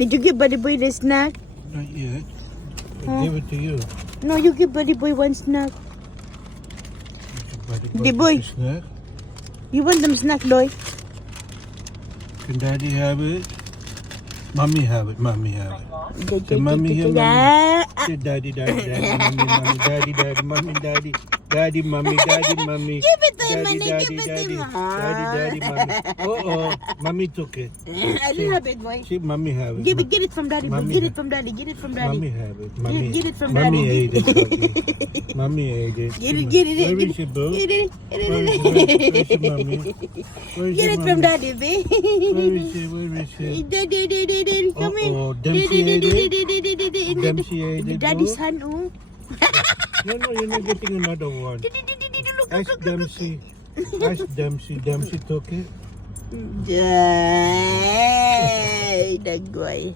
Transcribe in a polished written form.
Did you give Buddy Boy the snack? Not yet. Huh? I give it to you. No, you give Buddy Boy one snack. Buddy The boy. gets a snack. You want them snack, Loy? Can Daddy have it? Mommy have it. Mommy have it. Say mommy here, mommy. Yeah. Say daddy, daddy, daddy, mommy, mommy, daddy, daddy, mommy, daddy, daddy, mommy, daddy, mommy. Give it to him, Daddy, Manny. daddy, Give it to daddy, him. daddy, daddy, mommy. Oh, mommy took it. I don't have it, boy. See, mommy have it. Get it from Daddy, boy. Mommy Get have- it from Daddy. Get it from Mommy Daddy. have it. Mommy, Get it from mommy Daddy. ate it. Daddy. Mommy ate it. Get it, get it, Where get is it. it, boo? Get it, Where's your mommy? Where's get your it from mommy? Daddy, babe. Where is it? Where is it? Daddy, come in. Uh-oh, Dempsey ate it? Dempsey ate it, Daddy's boo? hand, oh. No, you're not getting another one. Ask Dempsey. Ask Dempsey. Dempsey took it. Jai, that guy.